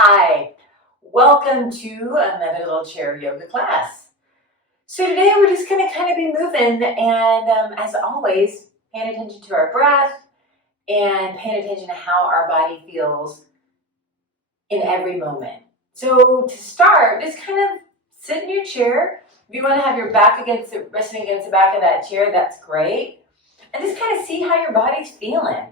Hi, welcome to another little chair yoga class. So today we're just going to kind of be moving and as always, paying attention to our breath and paying attention to how our body feels in every moment. So to start, just kind of sit in your chair. If you want to have your back resting against the back of that chair, that's great. And just kind of see how your body's feeling.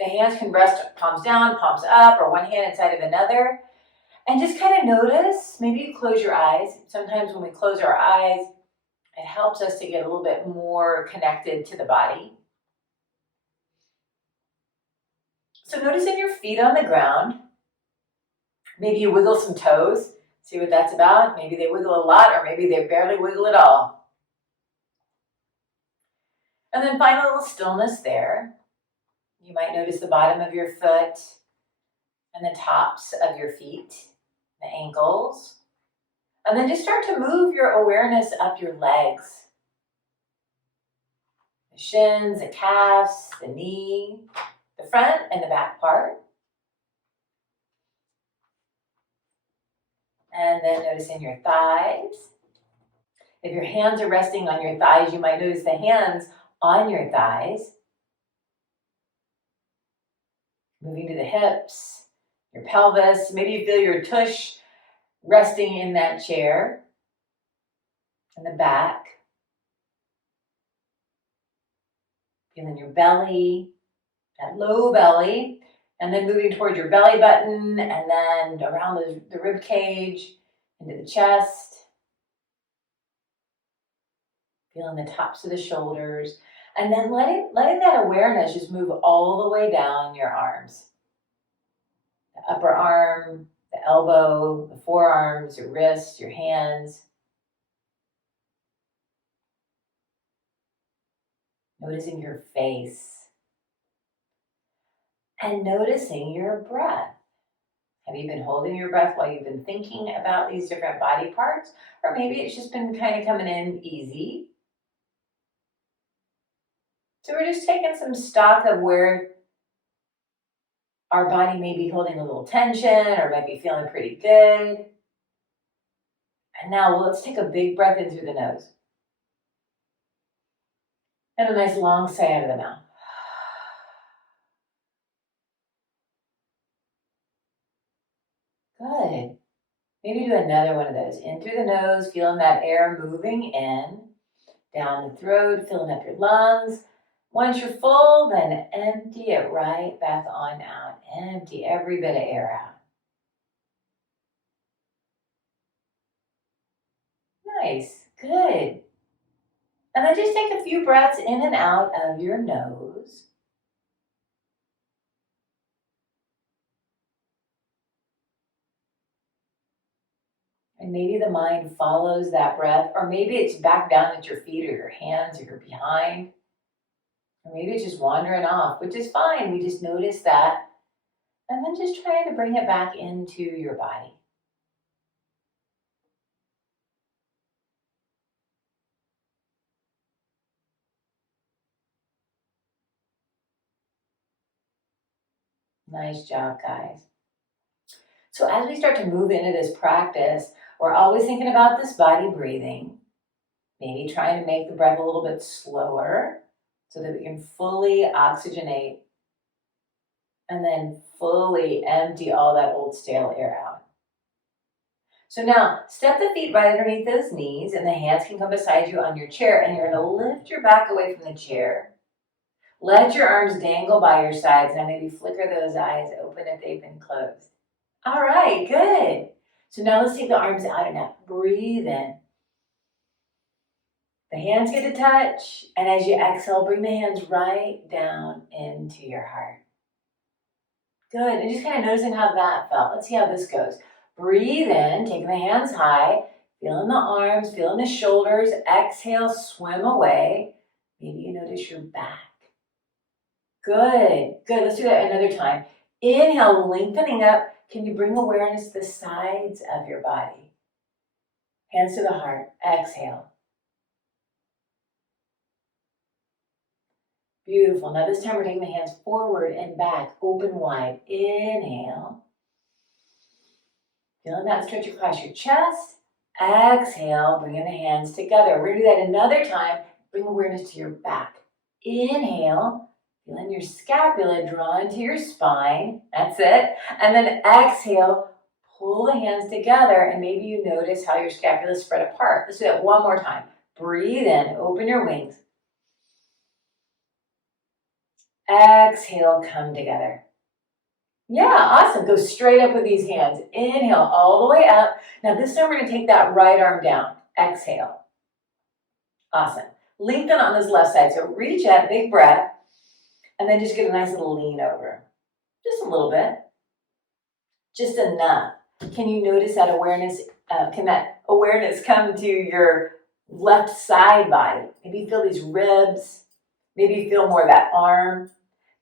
The hands can rest palms down, palms up, or one hand inside of another. And just kind of notice, maybe you close your eyes. Sometimes when we close our eyes, it helps us to get a little bit more connected to the body. So noticing your feet on the ground. Maybe you wiggle some toes. See what that's about. Maybe they wiggle a lot or maybe they barely wiggle at all. And then find a little stillness there. You might notice the bottom of your foot and the tops of your feet, the ankles. And then just start to move your awareness up your legs. The shins, the calves, the knee, the front and the back part. And then noticing your thighs. If your hands are resting on your thighs, you might notice the hands on your thighs. Moving to the hips, your pelvis. Maybe you feel your tush resting in that chair. And the back. Feeling your belly, that low belly. And then moving toward your belly button and then around the rib cage, into the chest. Feeling the tops of the shoulders. And then letting that awareness just move all the way down your arms. The upper arm, the elbow, the forearms, your wrists, your hands. Noticing your face. And noticing your breath. Have you been holding your breath while you've been thinking about these different body parts? Or maybe it's just been kind of coming in easy. So we're just taking some stock of where our body may be holding a little tension or might be feeling pretty good. And now let's take a big breath in through the nose. And a nice long sigh out of the mouth. Good. Maybe do another one of those. In through the nose, feeling that air moving in, down the throat, filling up your lungs. Once you're full, then empty it right back on out. Empty every bit of air out. Nice. Good. And then just take a few breaths in and out of your nose. And maybe the mind follows that breath, or maybe it's back down at your feet or your hands or your behind. Or maybe it's just wandering off, which is fine. We just notice that. And then just trying to bring it back into your body. Nice job, guys. So as we start to move into this practice, we're always thinking about this body breathing. Maybe trying to make the breath a little bit slower so that we can fully oxygenate and then fully empty all that old stale air out. So now, step the feet right underneath those knees and the hands can come beside you on your chair and you're going to lift your back away from the chair. Let your arms dangle by your sides and maybe flicker those eyes open if they've been closed. All right, good. So now let's take the arms out and out. Breathe in. The hands get to touch, and as you exhale, bring the hands right down into your heart. Good, and just kind of noticing how that felt. Let's see how this goes. Breathe in, taking the hands high, feeling the arms, feeling the shoulders. Exhale, swim away. Maybe you notice your back. Good, good. Let's do that another time. Inhale, lengthening up. Can you bring awareness to the sides of your body? Hands to the heart. Exhale. Beautiful. Now this time we're taking the hands forward and back, open wide. Inhale. Feeling that stretch across your chest. Exhale, bringing the hands together. We're gonna do that another time. Bring awareness to your back. Inhale, feeling your scapula drawn to your spine. That's it. And then exhale, pull the hands together, and maybe you notice how your scapula is spread apart. Let's do that one more time. Breathe in, open your wings. Exhale, come together. Yeah, awesome. Go straight up with these hands. Inhale all the way up. Now this time we're going to take that right arm down. Exhale. Awesome. Lengthen on this left side. So reach up, big breath, and then just get a nice little lean over. Just a little bit. Just enough. Can you notice that awareness? Can that awareness come to your left side body? Maybe feel these ribs. Maybe feel more of that arm.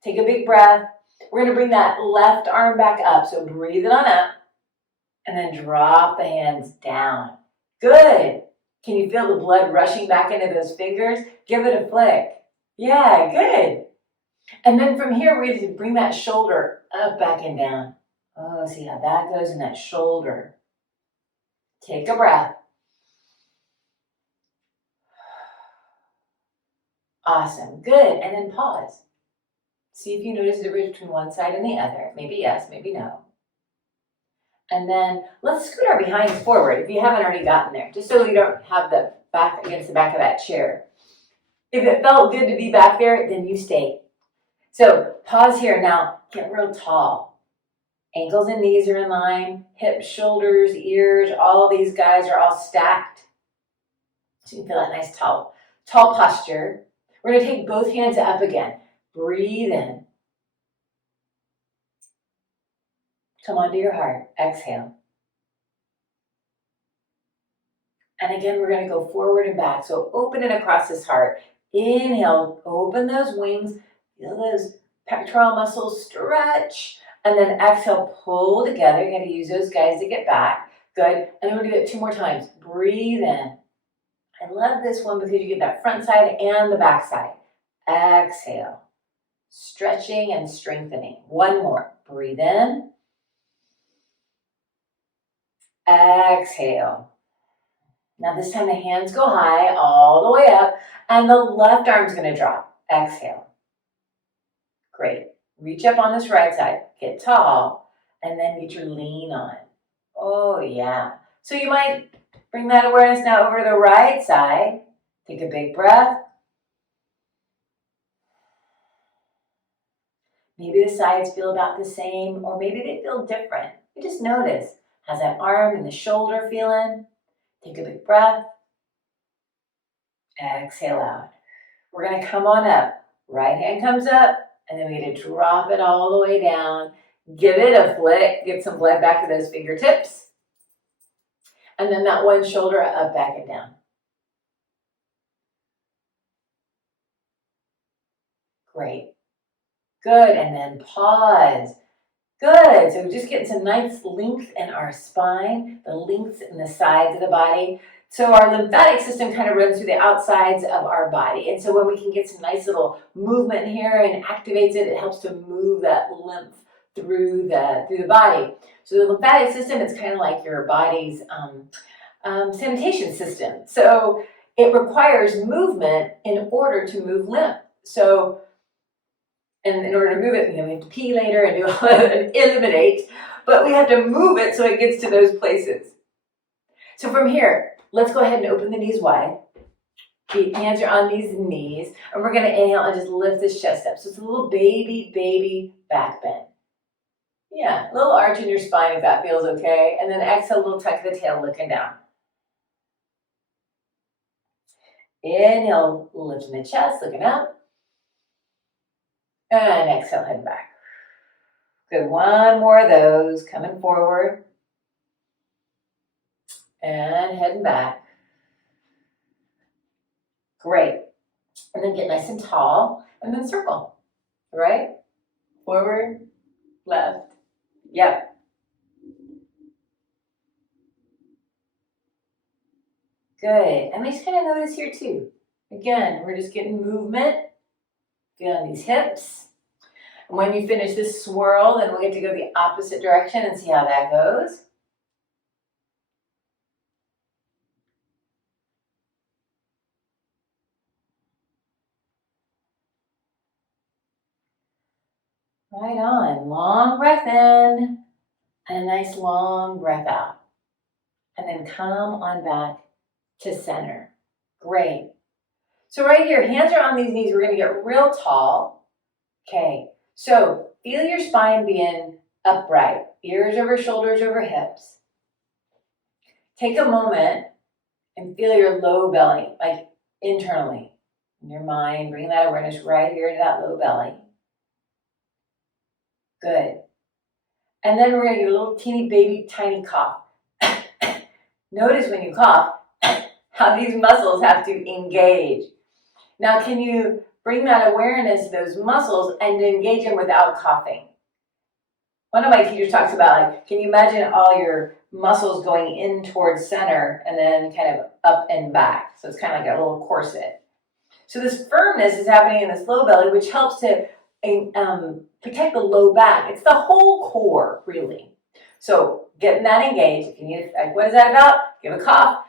Take a big breath. We're going to bring that left arm back up. So breathe it on up and then drop the hands down. Good. Can you feel the blood rushing back into those fingers? Give it a flick. Yeah, good. And then from here, we're going to bring that shoulder up, back, and down. Oh, see how that goes in that shoulder. Take a breath. Awesome. Good. And then pause. See if you notice the difference between one side and the other. Maybe yes, maybe no. And then let's scoot our behinds forward if you haven't already gotten there, just so you don't have the back against the back of that chair. If it felt good to be back there, then you stay. So pause here. Now get real tall. Ankles and knees are in line. Hips, shoulders, ears, all these guys are all stacked. So you can feel that nice tall posture. We're going to take both hands up again. Breathe in. Come onto your heart. Exhale. And again, we're going to go forward and back. So open it across this heart. Inhale, open those wings. Feel those pectoral muscles stretch. And then exhale, pull together. You got to use those guys to get back. Good. And then we'll do it 2 more times. Breathe in. I love this one because you get that front side and the back side. Exhale. Stretching and strengthening. 1 more. Breathe in. Exhale. Now this time the hands go high all the way up and the left arm's going to drop. Exhale. Great. Reach up on this right side. Get tall and then get your lean on. Oh yeah. So you might bring that awareness now over to the right side. Take a big breath. Maybe the sides feel about the same, or maybe they feel different. You just notice. How's that arm and the shoulder feeling? Take a big breath. Exhale out. We're going to come on up. Right hand comes up, and then we're going to drop it all the way down. Give it a flick. Get some blood back to those fingertips. And then that one shoulder up, back, and down. Great. Good, and then pause. Good, so just getting some nice length in our spine, the length in the sides of the body. So our lymphatic system kind of runs through the outsides of our body. And so when we can get some nice little movement here and activates it, it helps to move that lymph through the body. So the lymphatic system is kind of like your body's sanitation system. So it requires movement in order to move lymph. So and in order to move it, we have to pee later and do and eliminate, but we have to move it so it gets to those places. So from here, let's go ahead and open the knees wide. The hands are on these knees, and we're going to inhale and just lift this chest up. So it's a little baby back bend. Yeah, a little arch in your spine if that feels okay. And then exhale, a little tuck of the tail looking down. Inhale, lifting the chest, looking up. And exhale, head back. Good, 1 more of those, coming forward. And heading back. Great. And then get nice and tall, and then circle. Right? Forward, left. Yep. Good. And we just kind of notice here too. Again, we're just getting movement. Feeling these hips. And when you finish this swirl, then we'll get to go the opposite direction and see how that goes. Right on. Long breath in and a nice long breath out. And then come on back to center. Great. So right here, hands are on these knees. We're going to get real tall. Okay. So feel your spine being upright. Ears over shoulders over hips. Take a moment and feel your low belly, like internally in your mind. Bring that awareness right here to that low belly. Good. And then we're going to get a little teeny baby tiny cough. Notice when you cough how these muscles have to engage. Now, can you bring that awareness to those muscles and engage them without coughing? One of my teachers talks about, like, can you imagine all your muscles going in towards center and then kind of up and back? So it's kind of like a little corset. So this firmness is happening in this low belly, which helps to protect the low back. It's the whole core, really. So getting that engaged. If you need, like, what is that about? Give a cough.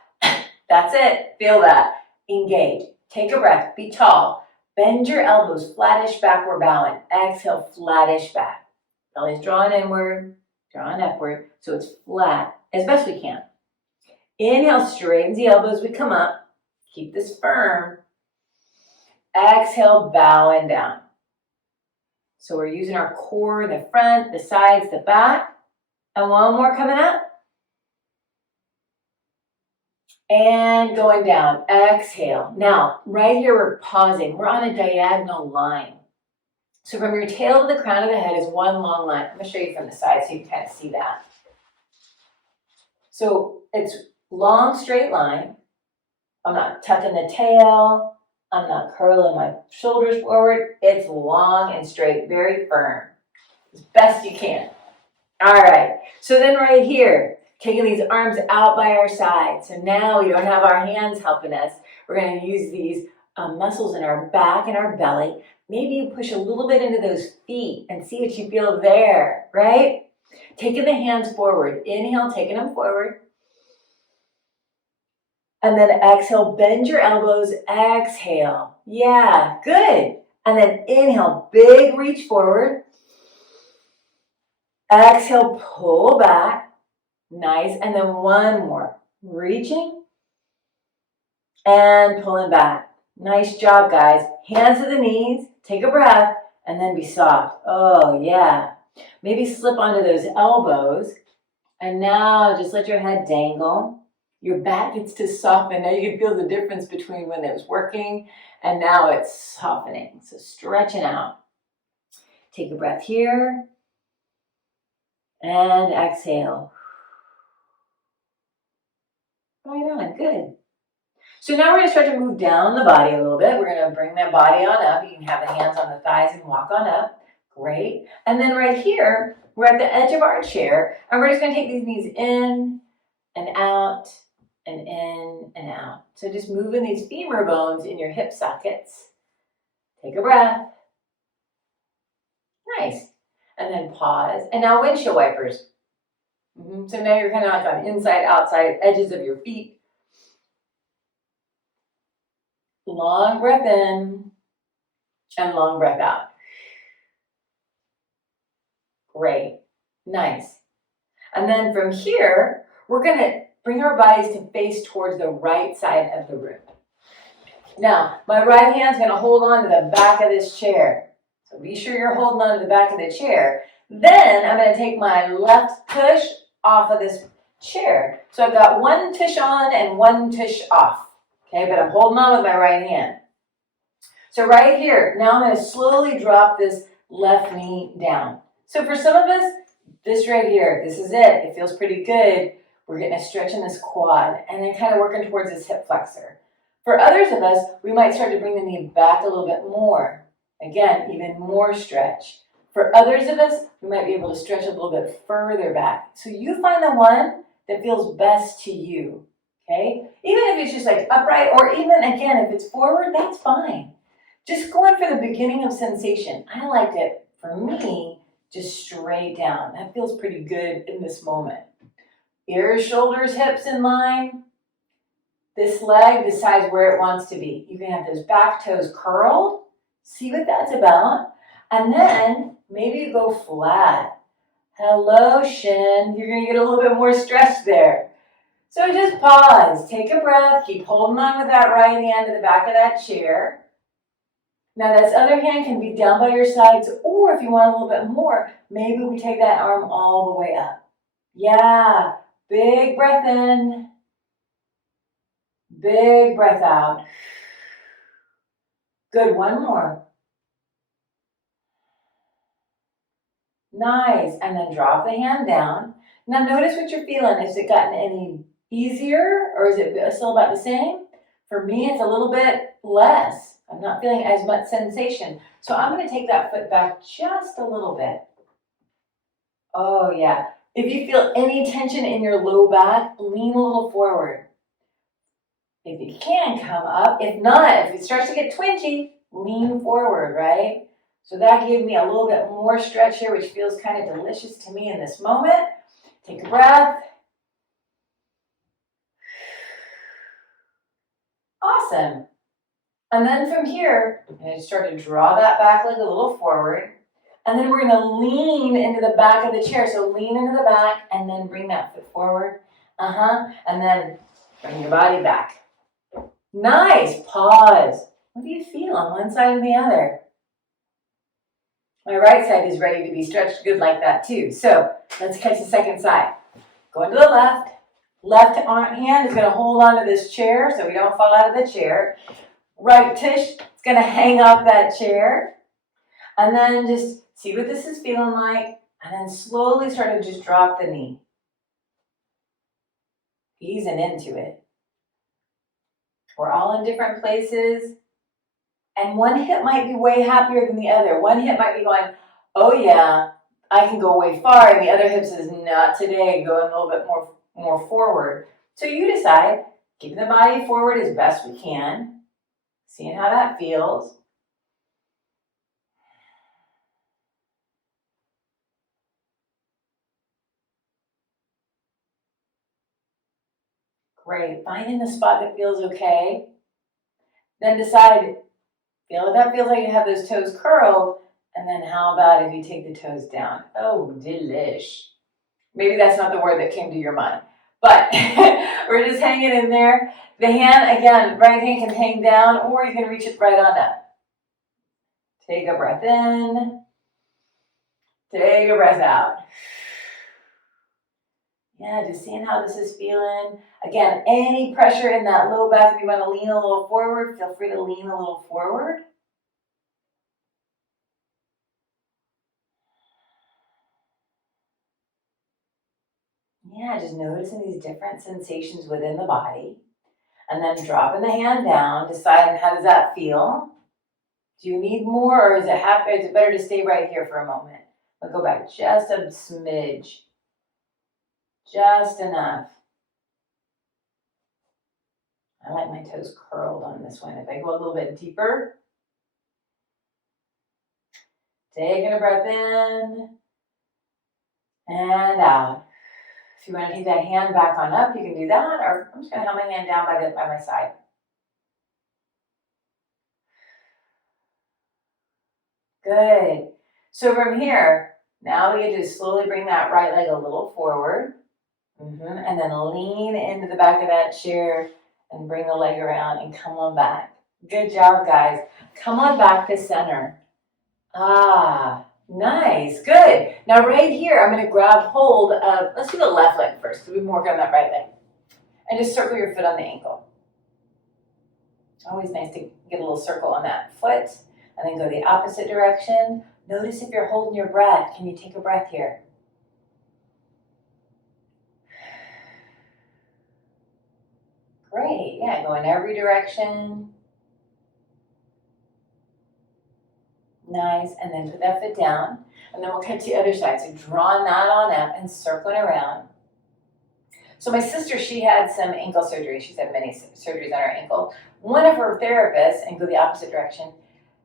That's it. Feel that. Engage. Take a breath. Be tall. Bend your elbows. Flattish backward bowing. Exhale. Flattish back. Belly's drawn inward. Drawn upward. So it's flat as best we can. Inhale. Straightens the elbows. We come up. Keep this firm. Exhale. Bowing down. So we're using our core in the front, the sides, the back. And one more coming up. And going down. Exhale. Now, right here we're pausing. We're on a diagonal line. So from your tail to the crown of the head is one long line. I'm going to show you from the side so you can kind of see that. So it's long, straight line. I'm not tucking the tail. I'm not curling my shoulders forward. It's long and straight, very firm. As best you can. All right. So then right here, taking these arms out by our side. So now we don't have our hands helping us. We're going to use these muscles in our back and our belly. Maybe you push a little bit into those feet and see what you feel there, right? Taking the hands forward. Inhale, taking them forward. And then exhale, bend your elbows, exhale. Yeah, good. And then inhale, big reach forward. Exhale, pull back. Nice. And then one more. Reaching and pulling back. Nice job, guys. Hands to the knees. Take a breath and then be soft. Oh, yeah. Maybe slip onto those elbows. And now just let your head dangle. Your back gets to soften. Now you can feel the difference between when it was working and now it's softening. So stretching out. Take a breath here. And exhale. Right on, good. So now we're going to start to move down the body a little bit. We're going to bring that body on up. You can have the hands on the thighs and walk on up. Great. And then right here, we're at the edge of our chair. And we're just going to take these knees in and out and in and out. So just moving these femur bones in your hip sockets. Take a breath. Nice. And then pause. And now windshield wipers. So now you're kind of like on inside, outside edges of your feet. Long breath in and long breath out. Great. Nice. And then from here, we're going to bring our bodies to face towards the right side of the room. Now, my right hand's going to hold on to the back of this chair. So be sure you're holding on to the back of the chair. Then I'm going to take my left tush off of this chair. So I've got one tush on and one tush off. Okay, but I'm holding on with my right hand. So right here, now I'm going to slowly drop this left knee down. So for some of us, this right here, this is it. It feels pretty good. We're getting a stretch in this quad and then kind of working towards this hip flexor. For others of us, we might start to bring the knee back a little bit more. Again, even more stretch. For others of us, we might be able to stretch a little bit further back. So you find the one that feels best to you. Okay? Even if it's just like upright, or even again, if it's forward, that's fine. Just going for the beginning of sensation. I like it, for me, just straight down. That feels pretty good in this moment. Ears, shoulders, hips in line. This leg decides where it wants to be. You can have those back toes curled. See what that's about. And then Maybe you go flat. Hello, shin. You're going to get a little bit more stretch there. So just pause, take a breath, keep holding on with that right hand to the back of that chair. Now this other hand can be down by your sides, or if you want a little bit more, maybe we take that arm all the way up. Yeah, big breath in, big breath out. Good, one more. Nice, and then drop the hand down. Now notice what you're feeling. Has it gotten any easier, or is it still about the same? For me, it's a little bit less. I'm not feeling as much sensation. So I'm going to take that foot back just a little bit. Oh yeah. If you feel any tension in your low back, lean a little forward. If you can, come up. If not, if it starts to get twingy, lean forward, right? So that gave me a little bit more stretch here, which feels kind of delicious to me in this moment. Take a breath. Awesome. And then from here, I start to draw that back leg a little forward. And then we're going to lean into the back of the chair. So lean into the back and then bring that foot forward. And then bring your body back. Nice. Pause. What do you feel on one side and the other? My right side is ready to be stretched good like that too. So let's catch the second side. Going to the left. Left hand is going to hold on to this chair so we don't fall out of the chair. Right tush is going to hang off that chair. And then just see what this is feeling like. And then slowly start to just drop the knee. Easing into it. We're all in different places. And one hip might be way happier than the other. One hip might be going, oh yeah, I can go way far. And the other hip says, not today, going a little bit more forward. So you decide, keeping the body forward as best we can. Seeing how that feels. Great. Finding the spot that feels okay. Then decide, feel if that feels like you have those toes curled. And then how about if you take the toes down? Oh, delish. Maybe that's not the word that came to your mind. But we're just hanging in there. The hand, again, right hand can hang down or you can reach it right on up. Take a breath in. Take a breath out. Yeah, just seeing how this is feeling. Again, any pressure in that low back, if you want to lean a little forward, feel free to lean a little forward. Yeah, just noticing these different sensations within the body. And then dropping the hand down, deciding how does that feel. Do you need more or is it better to stay right here for a moment? I'll go back just a smidge. Just enough. I like my toes curled on this one. If I go a little bit deeper. Taking a breath in and out. If you want to take that hand back on up, you can do that, or I'm just going to have my hand down by my side. Good. So from here, now we get to slowly bring that right leg a little forward. And then lean into the back of that chair and bring the leg around and come on back. Good job, guys. Come on back to center. Ah, nice. Good. Now right here, I'm going to grab hold of, let's do the left leg first because we've been working on that right leg. And just circle your foot on the ankle. Always nice to get a little circle on that foot. And then go the opposite direction. Notice if you're holding your breath. Can you take a breath here? Great. Yeah, go in every direction. Nice. And then put that foot down. And then we'll cut to the other side. So drawing that on up and circling around. So my sister, she had some ankle surgery. She's had many surgeries on her ankle. One of her therapists, and go the opposite direction,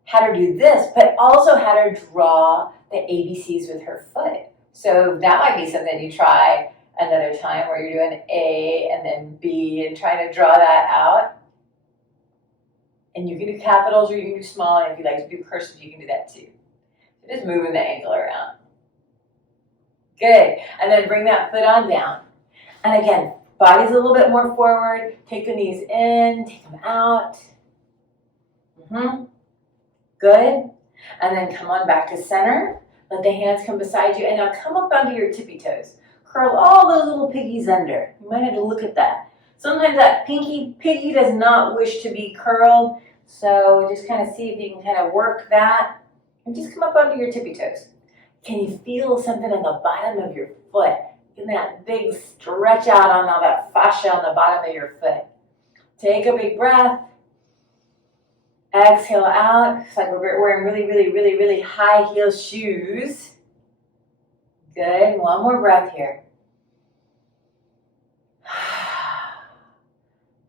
had her do this, but also had her draw the ABCs with her foot. So that might be something you try another time where you're doing A and then B and trying to draw that out. And you can do capitals or you can do small, and if you like to do cursive, you can do that too. Just moving the ankle around. Good. And then bring that foot on down. And again, body's a little bit more forward. Take the knees in, take them out. Good. And then come on back to center. Let the hands come beside you. And now come up onto your tippy toes. Curl all those little piggies under. You might have to look at that. Sometimes that piggy does not wish to be curled. So just kind of see if you can kind of work that. And just come up onto your tippy toes. Can you feel something on the bottom of your foot? Get that big stretch out on all that fascia on the bottom of your foot. Take a big breath. Exhale out. It's like we're wearing really high heel shoes. Good. One more breath here.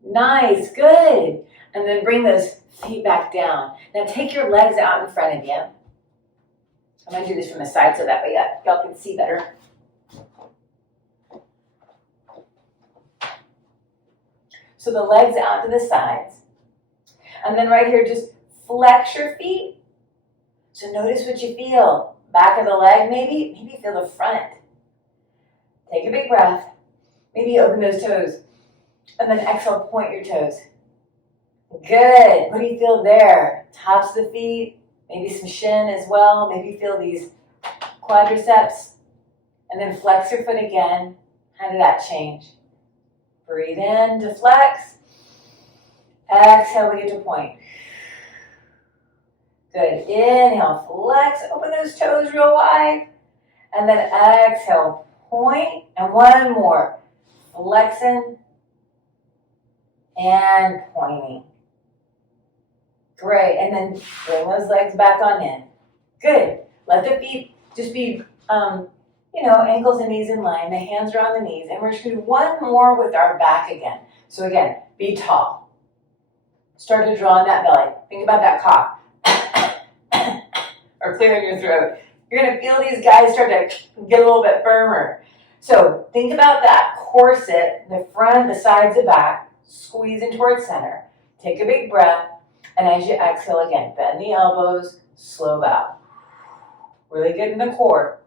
Nice. Good. And then bring those feet back down. Now take your legs out in front of you. I'm going to do this from the side so that way y'all can see better. So the legs out to the sides. And then right here, just flex your feet. So notice what you feel. Back of the leg maybe feel the front. Take a big breath. Maybe open those toes. And then exhale, point your toes. Good. What do you feel there? Tops of the feet. Maybe some shin as well. Maybe feel these quadriceps. And then flex your foot again. How did that change? Breathe in to flex. Exhale, we get to point. Good. Inhale, flex. Open those toes real wide. And then exhale, point. And one more. Flexing and pointing. Great. And then bring those legs back on in. Good. Let the feet just be, ankles and knees in line. The hands are on the knees. And we're just going to do one more with our back again. So again, be tall. Start to draw in that belly. Think about that cough. Or clearing your throat. You're going to feel these guys start to get a little bit firmer. So think about that corset, the front, the sides, the back, squeezing towards center. Take a big breath. And as you exhale again, bend the elbows, slow bow. Really good in the core.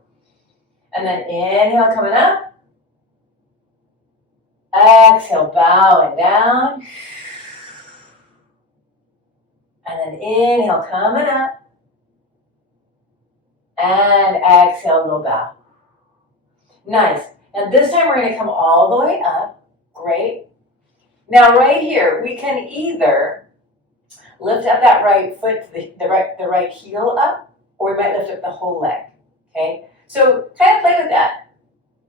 And then inhale, coming up. Exhale, bowing down. And then inhale, coming up. And exhale, little bow. Nice. Now this time we're going to come all the way up. Great. Now right here, we can either lift up that right foot, the right heel up, or we might lift up the whole leg, okay? So kind of play with that.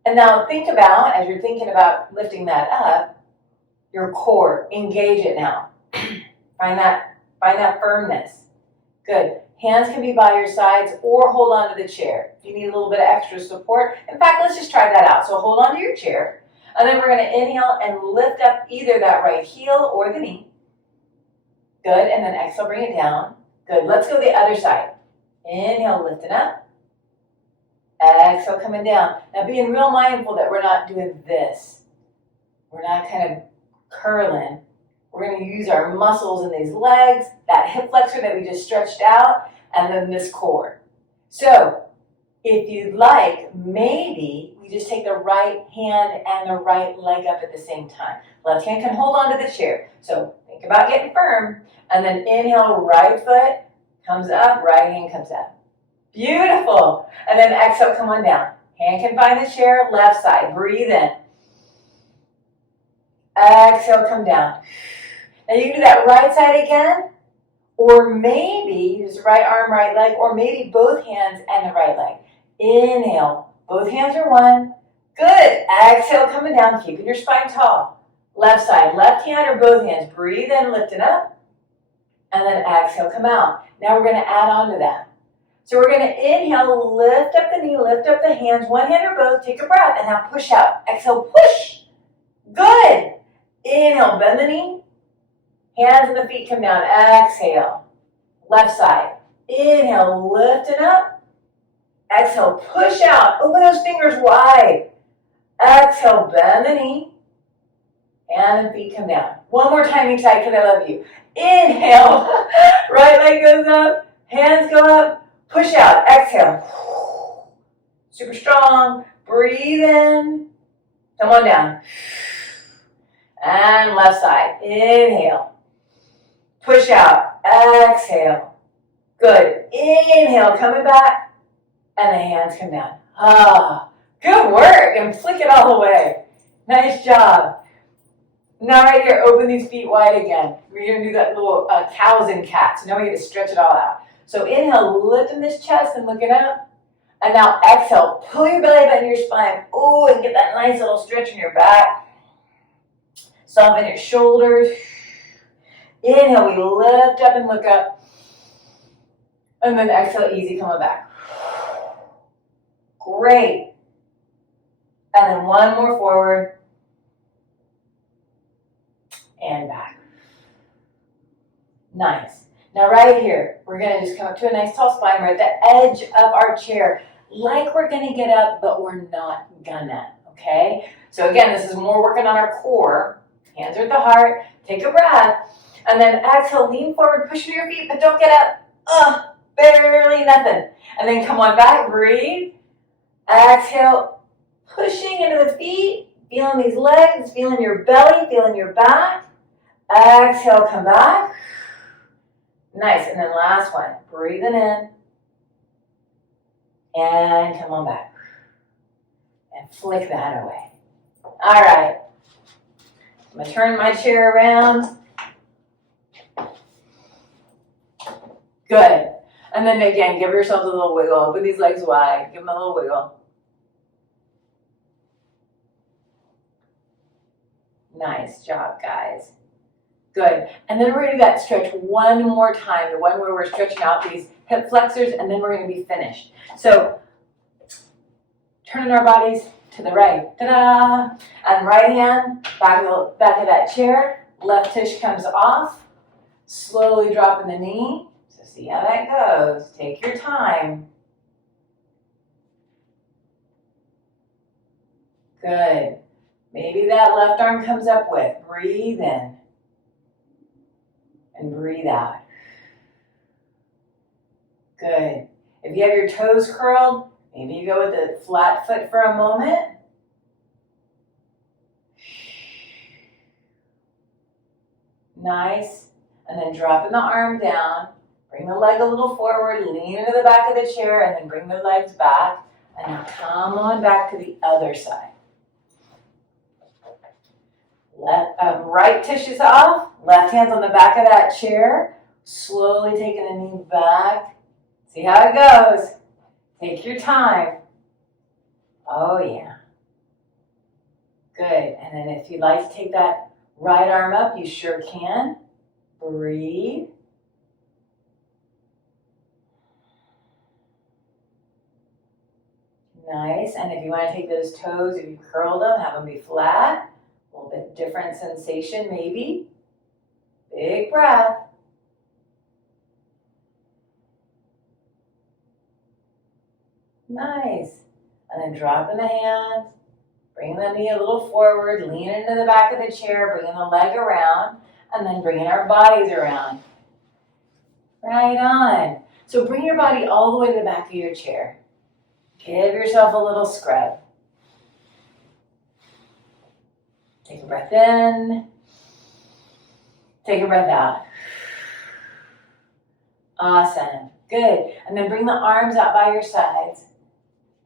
And now think about, as you're thinking about lifting that up, your core, engage it now. Find that firmness. Good. Hands can be by your sides or hold on to the chair. If you need a little bit of extra support. In fact, let's just try that out. So hold on to your chair. And then we're going to inhale and lift up either that right heel or the knee. Good. And then exhale, bring it down. Good. Let's go the other side. Inhale, lifting up. Exhale, coming down. Now being real mindful that we're not doing this. We're not kind of curling. We're going to use our muscles in these legs, that hip flexor that we just stretched out, and then this core. So if you'd like, maybe we just take the right hand and the right leg up at the same time. Left hand can hold on to the chair. So think about getting firm. And then inhale, right foot comes up, right hand comes up. Beautiful. And then exhale, come on down. Hand can find the chair, left side. Breathe in. Exhale, come down. Now you can do that right side again, or maybe use right arm, right leg, or maybe both hands and the right leg. Inhale, both hands are one. Good. Exhale, coming down, keeping your spine tall. Left side, left hand or both hands. Breathe in, lifting up. And then exhale, come out. Now we're going to add on to that. So we're going to inhale, lift up the knee, lift up the hands, one hand or both, take a breath, and now push out. Exhale, push. Good. Inhale, bend the knee. Hands and the feet come down. Exhale. Left side. Inhale, lifting up. Exhale, push out. Open those fingers wide. Exhale, bend the knee. And the feet come down. One more time each side because I love you. Inhale. Right leg goes up. Hands go up. Push out, exhale. Super strong. Breathe in. Come on down. And left side. Inhale. Push out. Exhale. Good. Inhale, coming back. And the hands come down. Good work. And flick it all the way. Nice job. Now right here, open these feet wide again. We're going to do that little cows and cats. Now we get to stretch it all out. So inhale, lifting this chest and looking up. And now exhale, pull your belly button to your spine. Ooh, and get that nice little stretch in your back. Soften your shoulders. Inhale, we lift up and look up. And then exhale, easy, coming back. Great. And then one more forward. And back. Nice. Now right here, we're going to just come up to a nice tall spine. We're at the edge of our chair. Like we're going to get up, but we're not gonna, okay? So again, this is more working on our core. Hands are at the heart. Take a breath. And then exhale, lean forward, push through your feet, but don't get up. Barely nothing. And then come on back, breathe. Exhale, pushing into the feet, feeling these legs, feeling your belly, feeling your back. Exhale, come back. Nice, and then last one, breathing in. And come on back. And flick that away. All right. I'm going to turn my chair around. Good. And then again, give yourselves a little wiggle. Open these legs wide. Give them a little wiggle. Nice job, guys. Good. And then we're going to do that stretch one more time, the one where we're stretching out these hip flexors, and then we're going to be finished. So, turning our bodies to the right. Ta-da! And right hand, back of that chair. Left tush comes off. Slowly dropping the knee. So see how that goes. Take your time. Good. Maybe that left arm comes up with. Breathe in. And breathe out. Good. If you have your toes curled, maybe you go with the flat foot for a moment. Nice. And then dropping the arm down. Bring the leg a little forward, lean into the back of the chair, and then bring the legs back. And now come on back to the other side. Right tush is off. Left hand's on the back of that chair. Slowly taking the knee back. See how it goes. Take your time. Oh, yeah. Good. And then if you'd like to take that right arm up, you sure can. Breathe. Nice. And if you want to take those toes, if you curl them, have them be flat. A little bit different sensation, maybe. Big breath. Nice. And then dropping the hands, bringing the knee a little forward, leaning into the back of the chair, bringing the leg around, and then bringing our bodies around. Right on. So bring your body all the way to the back of your chair. Give yourself a little scrub. Take a breath in. Take a breath out. Awesome. Good. And then bring the arms out by your sides.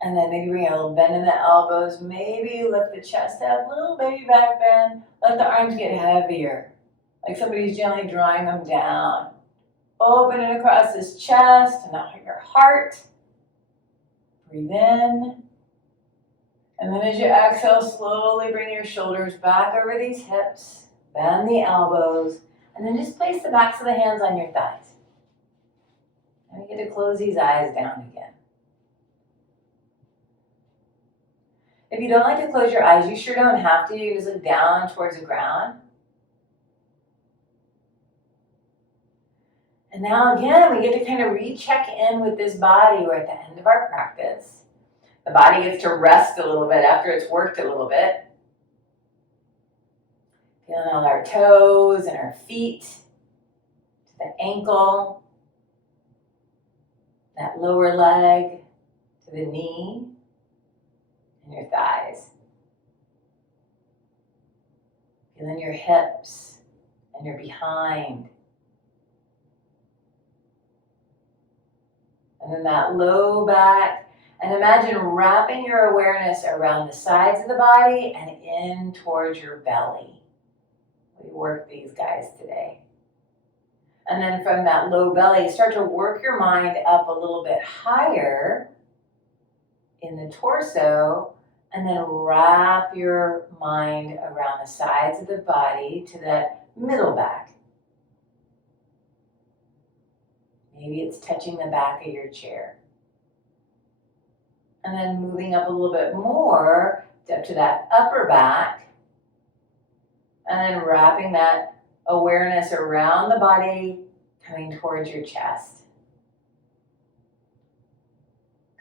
And then maybe bring a little bend in the elbows. Maybe lift the chest up, little baby back bend. Let the arms get heavier. Like somebody's gently drawing them down. Open it across this chest and out your heart. Breathe in. And then as you exhale, slowly bring your shoulders back over these hips. Bend the elbows. And then just place the backs of the hands on your thighs. And we get to close these eyes down again. If you don't like to close your eyes, you sure don't have to. You can just look down towards the ground. And now again, we get to kind of recheck in with this body. We're at the end of our practice. The body gets to rest a little bit after it's worked a little bit. Feeling all our toes and our feet, to the ankle. that lower leg to the knee and your thighs. Feeling your hips and your behind. And then that low back. And imagine wrapping your awareness around the sides of the body and in towards your belly. We work these guys today. And then from that low belly, start to work your mind up a little bit higher in the torso, and then wrap your mind around the sides of the body to that middle back. Maybe it's touching the back of your chair. And then moving up a little bit more up to that upper back, and then wrapping that awareness around the body, coming towards your chest.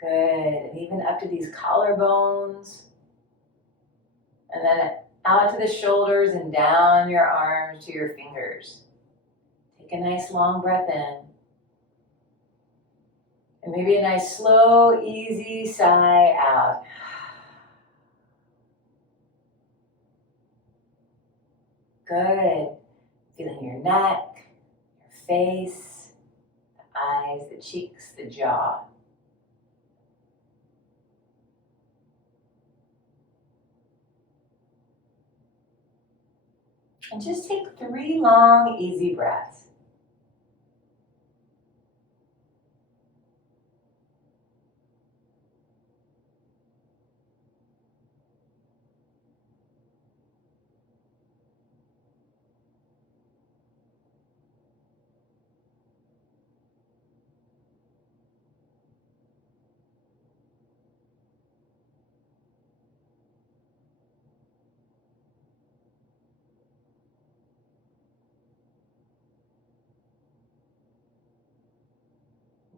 Good, and even up to these collarbones. And then out to the shoulders and down your arms to your fingers. Take a nice long breath in. And maybe a nice slow, easy sigh out. Good. Feeling your neck, your face, the eyes, the cheeks, the jaw. And just take 3 long, easy breaths.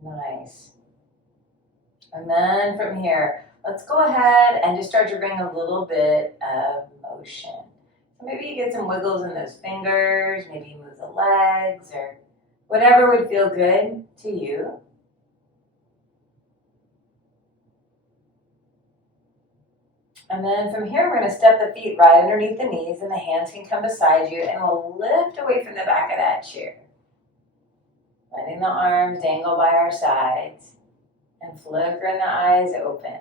Nice. And then from here, let's go ahead and just start to bring a little bit of motion. So maybe you get some wiggles in those fingers, maybe you move the legs, or whatever would feel good to you. And then from here, we're going to step the feet right underneath the knees, and the hands can come beside you, and we'll lift away from the back of that chair. Letting the arms dangle by our sides and flickering the eyes open.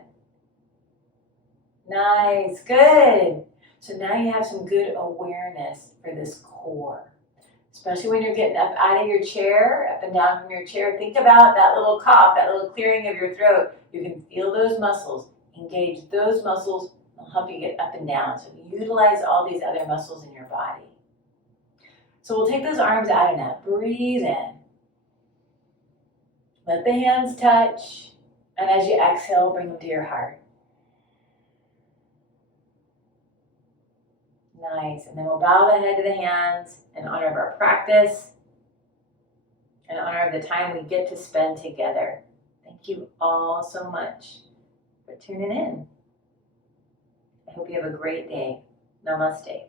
Nice, good. So now you have some good awareness for this core. Especially when you're getting up out of your chair, up and down from your chair. Think about that little cough, that little clearing of your throat. You can feel those muscles. Engage those muscles. They'll help you get up and down. So utilize all these other muscles in your body. So we'll take those arms out and out. Breathe in. Let the hands touch, and as you exhale, bring them to your heart. Nice, and then we'll bow the head to the hands in honor of our practice, in honor of the time we get to spend together. Thank you all so much for tuning in. I hope you have a great day. Namaste.